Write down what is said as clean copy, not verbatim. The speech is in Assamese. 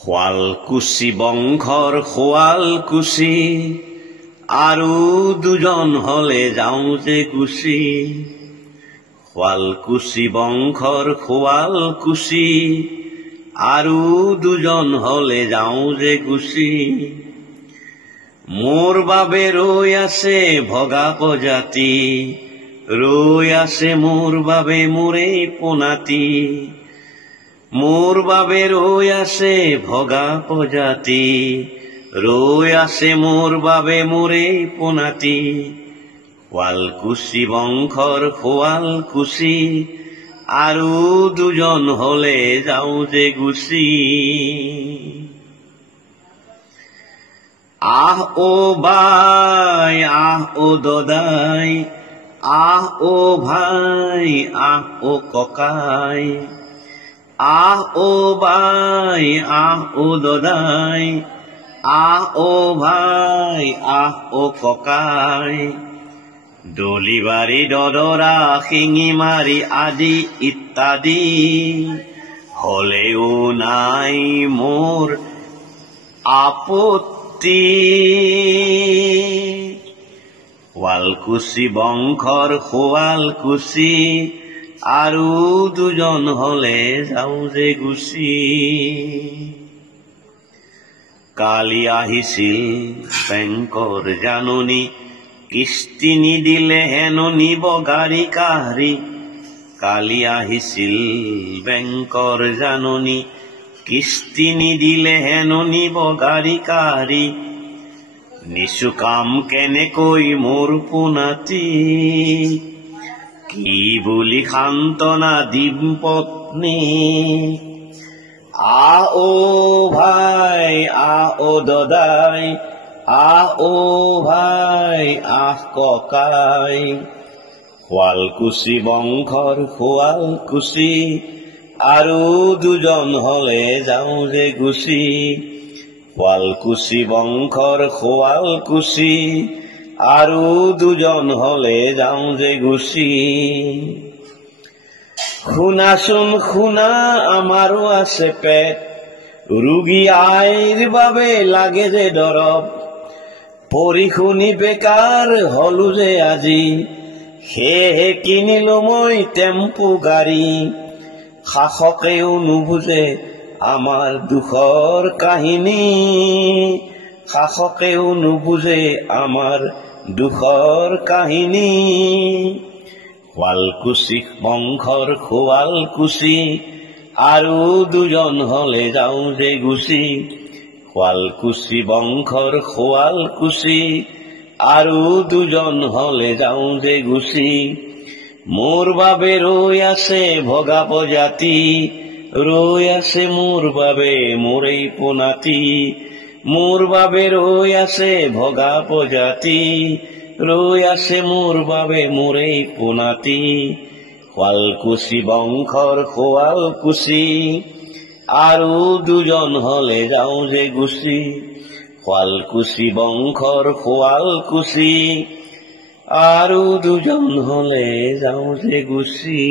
শুৱালকুছি বংশৰ শুৱালকুছি আৰু দুজন হলে যাওঁ যে গুচি। শুৱালকুছি বংশৰ শুৱালকুছি আৰু দুজন হলে যাওঁ যে গুচি। মোৰ বাবে ৰৈ আছে ভগা প্ৰজাতি, ৰৈ আছে মোৰ বাবে মোৰেই পোনাতি। মোৰ বাবে ৰৈ আছে ভগা প্ৰজাতি, ৰৈ আছে মোৰ বাবে মোৰেই পোনাতি। শুৱালকুছি বংশৰ শুৱালকুছি আৰু দুজন হলে যাওঁ যে গুচি। আহ ও বাই আহ ও দদাই, আহ ও ভাই আহ ও ককাই। আহ ও বাই আহ ও দদাই, আহ ও ভাই আহ ও ককাই। ডলিবাৰী দদৰা শিঙিমাৰী আদি ইত্যাদি হলেও নাই মোৰ আপত্তি। শুৱালকুছি বংশৰ শুৱালকুছি আৰু দুজন হলে যাওঁ যে গুচি। কালি আহিছিল বেংকৰ জাননী, কিস্তি নিদিলে হেনো নিব গাড়ী কাহাৰি। কালি আহিছিল বেংকৰ জাননী, কিস্তি নিদিলে হেনো নিব গাড়ী কাহাৰি। নিচু কাম কেনেকৈ মোৰ পোনাতি, কি বুলি সান্তনা দিম পত্নী। আহ ও ভাই আহ ও দদাই, আহ ও ভাই আহ ককাই। শুৱালকুছি বংশৰ শুৱালকুছি আৰু দুজন হলে যাওঁ যে গুচি। শুৱালকুছি বংশৰ শুৱালকুছি আৰু দুজন হলে যাওঁ যে গুচি। শুনাচোন শুনা আমাৰো আছে পেট, ৰোগী আইৰ বাবে লাগে যে দৰৱ। পঢ়ি শুনি বেকাৰ হলো যে আজি, সেয়েহে কিনিলো মই টেম্পু গাড়ী। শাসকেও নুবুজে আমাৰ দুখৰ কাহিনী, শাসকেও নুবুজে আমাৰ দুখৰ কাহিনী। শুৱালকুছি বংশৰ শুৱালকুছি আৰু দুজন হলে যাওঁ যে গুচি। শুৱালকুছি বংশৰ শুৱালকুছি আৰু দুজন হলে যাওঁ যে গুচি। মোৰ বাবে ৰৈ আছে ভগা প্ৰজাতি, ৰৈ আছে মোৰ বাবে মোৰেই পোনাতি। মোৰ বাবে ৰৈ আছে ভগা প্ৰজাতি, ৰৈ আছে মোৰ বাবে মোৰেই পোনাতি। শুৱালকুছি বংশৰ শুৱালকুছি আৰু দুজন হলে যাওঁ যে গুচি। শুৱালকুছি বংশৰ শুৱালকুছি আৰু দুজন হলে যাওঁ যে গুচি।